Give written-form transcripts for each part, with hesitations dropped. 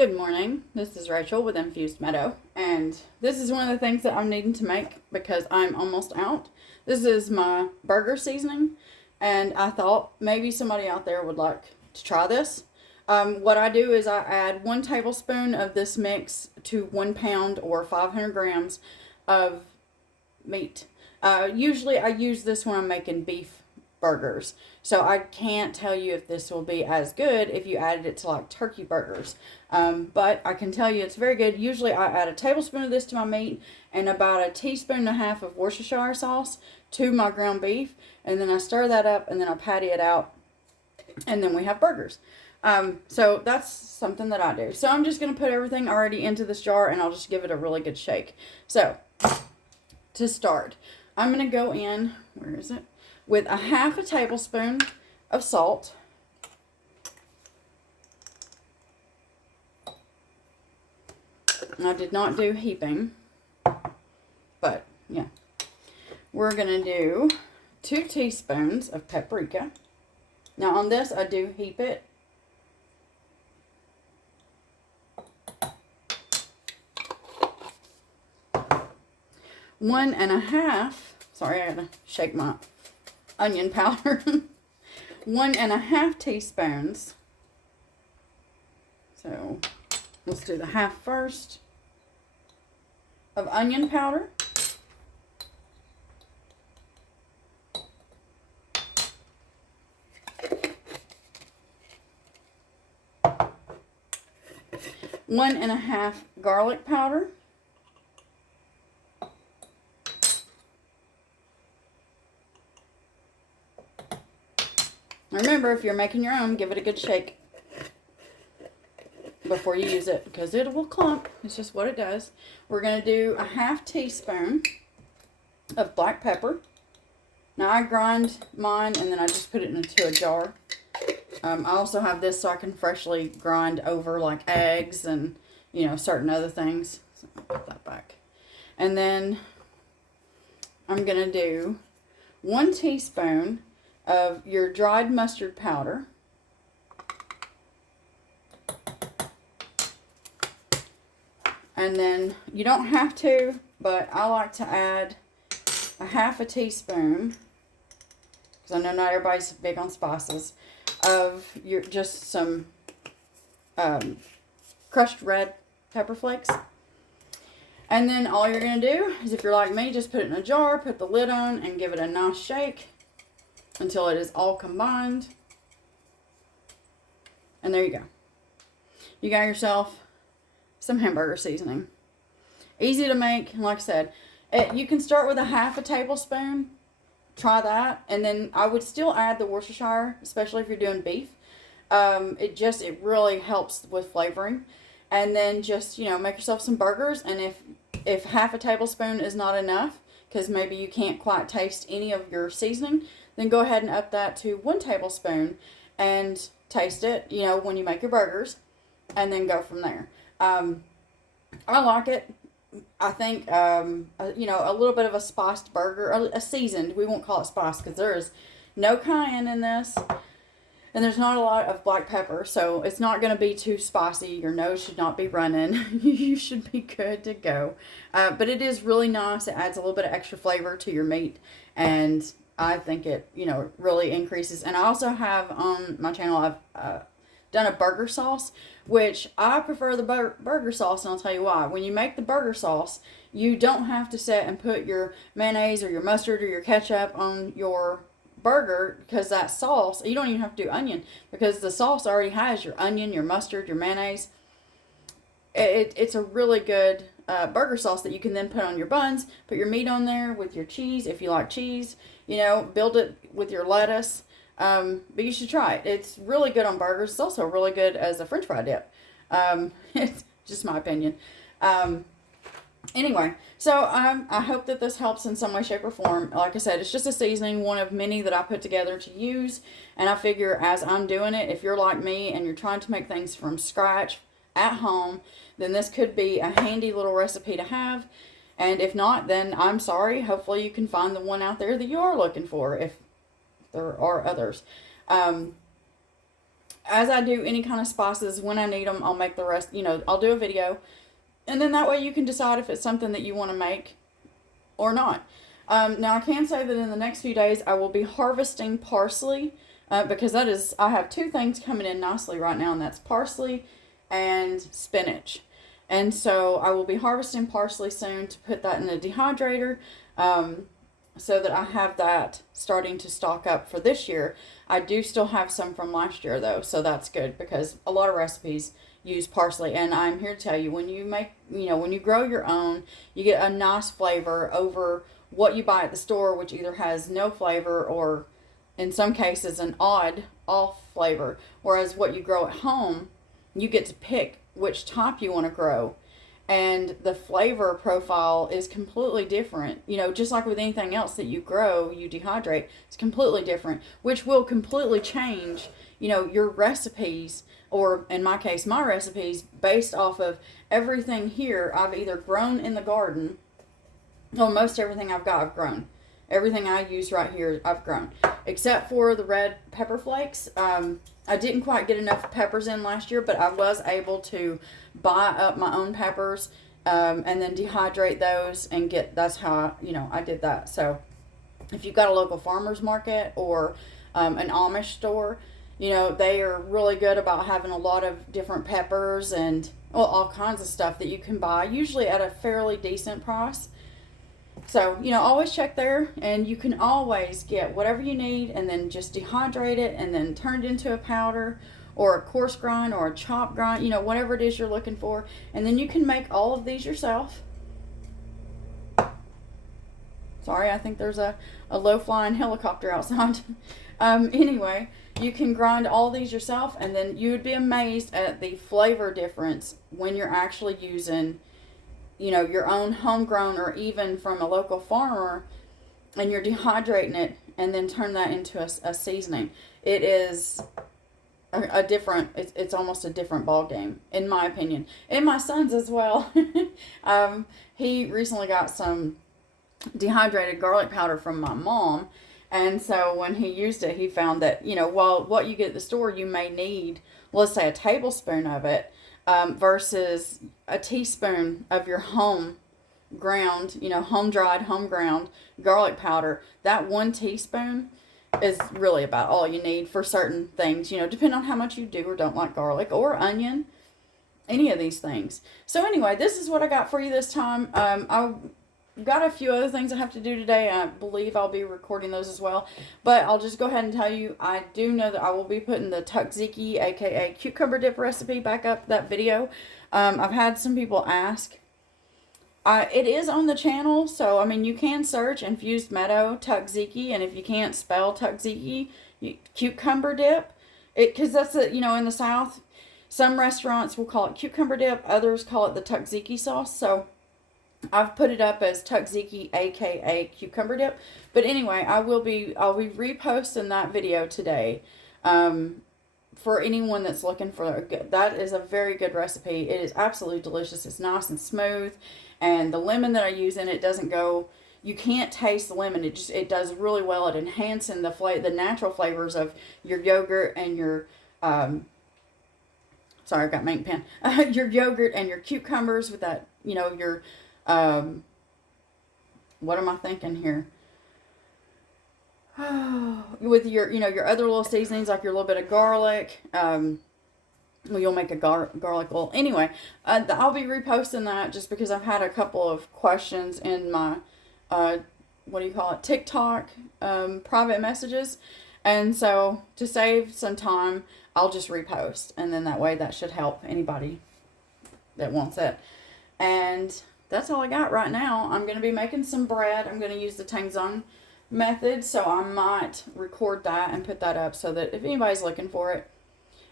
Good morning. This is Rachel with Infused Meadow, and this is one of the things that I'm needing to make because I'm almost out. This is my burger seasoning, and I thought maybe somebody out there would like to try this. What I do is I add 1 tablespoon of this mix to 1 pound or 500 grams of meat. Usually I use this when I'm making beef burgers. So I can't tell you if this will be as good if you added it to like turkey burgers. But I can tell you it's very good. Usually I add a tablespoon of this to my meat and about a teaspoon and a half of Worcestershire sauce to my ground beef. And then I stir that up and then I patty it out. And then we have burgers. So that's something that I do. So I'm just going to put everything already into this jar and I'll just give it a really good shake. So to start, I'm going to go in, where is it? With a half a tablespoon of salt. I did not do heaping, but yeah. We're going to do 2 teaspoons of paprika. Now on this, I do heap it. One and a half, sorry, I gotta shake my onion powder. 1 1/2 teaspoons. So let's do the half first of onion powder. One and a half garlic powder. Remember, if you're making your own, give it a good shake before you use it because it will clump. It's just what it does. We're going to do a half teaspoon of black pepper. Now, I grind mine and then I just put it into a jar. I also have this so I can freshly grind over like eggs and, you know, certain other things. So I'll put that back. And then I'm going to do 1 teaspoon of your dried mustard powder. And then you don't have to, but I like to add a half a teaspoon, because I know not everybody's big on spices, of your just some crushed red pepper flakes. And then all you're going to do is, if you're like me, just put it in a jar, put the lid on, and give it a nice shake until it is all combined. And there you go. You got yourself some hamburger seasoning. Easy to make. Like I said, you can start with a half a tablespoon. Try that. And then I would still add the Worcestershire, especially if you're doing beef. It really helps with flavoring. And then just, you know, make yourself some burgers. And if half a tablespoon is not enough, because maybe you can't quite taste any of your seasoning, then go ahead and up that to 1 tablespoon and taste it, you know, when you make your burgers, and then go from there. I like it. I think, you know, a little bit of a spiced burger, a seasoned, we won't call it spiced because there is no cayenne in this, and there's not a lot of black pepper, so it's not going to be too spicy. Your nose should not be running. You should be good to go. But it is really nice. It adds a little bit of extra flavor to your meat, and I think it, you know, really increases. And I also have on my channel, I've done a burger sauce, which I prefer the burger sauce, and I'll tell you why. When you make the burger sauce, you don't have to sit and put your mayonnaise or your mustard or your ketchup on your burger, because that sauce, you don't even have to do onion, because the sauce already has your onion, your mustard, your mayonnaise. It's a really good burger sauce that you can then put on your buns, put your meat on there with your cheese if you like cheese, you know, build it with your lettuce. But you should try it. It's really good on burgers. It's also really good as a French fry dip. It's just my opinion. Anyway, so I hope that this helps in some way, shape, or form. Like I said, it's just a seasoning, one of many that I put together to use. And I figure as I'm doing it, if you're like me and you're trying to make things from scratch at home, then this could be a handy little recipe to have. And if not, then I'm sorry. Hopefully you can find the one out there that you are looking for, if there are others. as I do any kind of spices, when I need them, I'll make the rest, I'll do a video. And then that way you can decide if it's something that you want to make or not. Now I can say that in the next few days I will be harvesting parsley, because I have two things coming in nicely right now, and that's parsley and spinach. And so I will be harvesting parsley soon to put that in a dehydrator, so that I have that starting to stock up for this year. I do still have some from last year though, so that's good because a lot of recipes use parsley. And I'm here to tell you, when you make, when you grow your own, you get a nice flavor over what you buy at the store, which either has no flavor or in some cases an odd off flavor. Whereas what you grow at home, you get to pick which type you want to grow. And the flavor profile is completely different. Just like with anything else that you grow, you dehydrate, it's completely different, which will completely change, your recipes, or in my case, my recipes, based off of everything here I've either grown in the garden. Well, most everything I've got, I've grown. Everything I use right here, I've grown. Except for the red pepper flakes. I didn't quite get enough peppers in last year, but I was able to buy up my own peppers, and then dehydrate those and that's how, I did that. So if you've got a local farmer's market or an Amish store, they are really good about having a lot of different peppers and all kinds of stuff that you can buy, usually at a fairly decent price. So, always check there, and you can always get whatever you need and then just dehydrate it and then turn it into a powder or a coarse grind or a chop grind, whatever it is you're looking for. And then you can make all of these yourself. Sorry, I think there's a low-flying helicopter outside. Anyway, you can grind all these yourself, and then you would be amazed at the flavor difference when you're actually using your own homegrown or even from a local farmer, and you're dehydrating it and then turn that into a seasoning. It is it's almost a different ball game, in my opinion. And my son's as well. He recently got some dehydrated garlic powder from my mom. And so when he used it, he found that, while what you get at the store, you may need, let's say, a tablespoon of it, versus a teaspoon of your home ground, home dried, home ground garlic powder. That 1 teaspoon is really about all you need for certain things, depending on how much you do or don't like garlic or onion, any of these things. So anyway, this is what I got for you this time. I've got a few other things I have to do today. I believe I'll be recording those as well. But I'll just go ahead and tell you, I do know that I will be putting the tzatziki, aka cucumber dip recipe, back up that video. I've had some people ask. It is on the channel, so you can search infused meadow tzatziki, and if you can't spell tzatziki, cucumber dip, because that's in the South, some restaurants will call it cucumber dip, others call it the tzatziki sauce. So I've put it up as tzatziki, aka cucumber dip. But anyway, I'll be reposting that video today. For anyone that's looking for that is a very good recipe. It is absolutely delicious. It's nice and smooth, and the lemon that I use in it doesn't go. You can't taste the lemon. It does really well at enhancing the natural flavors of your yogurt and your sorry, I got my ink pen. Your yogurt and your cucumbers with that. Your what am I thinking here? With your other little seasonings, like your little bit of garlic. You'll make a garlic oil. Anyway, I'll be reposting that just because I've had a couple of questions in my, TikTok private messages. And so to save some time, I'll just repost. And then that way that should help anybody that wants it. And that's all I got right now. I'm going to be making some bread. I'm going to use the Tangzong method, so I might record that and put that up so that if anybody's looking for it.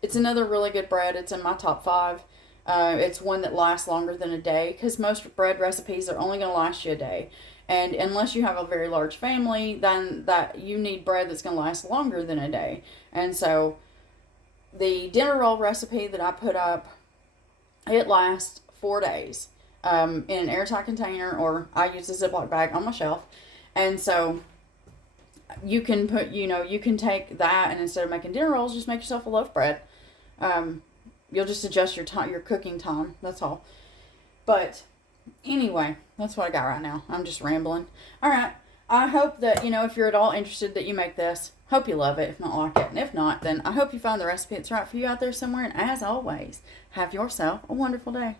It's another really good bread. It's in my top 5. It's one that lasts longer than a day, because most bread recipes are only going to last you a day. And unless you have a very large family, then that you need bread that's going to last longer than a day. And so the dinner roll recipe that I put up, it lasts 4 days in an airtight container, or I use a Ziploc bag on my shelf. And so you can put, you can take that, and instead of making dinner rolls, just make yourself a loaf bread. You'll just adjust your time, your cooking time. That's all. But anyway, that's what I got right now. I'm just rambling. All right. I hope that, if you're at all interested, that you make this. Hope you love it, if not like it. And if not, then I hope you find the recipe that's right for you out there somewhere. And as always, have yourself a wonderful day.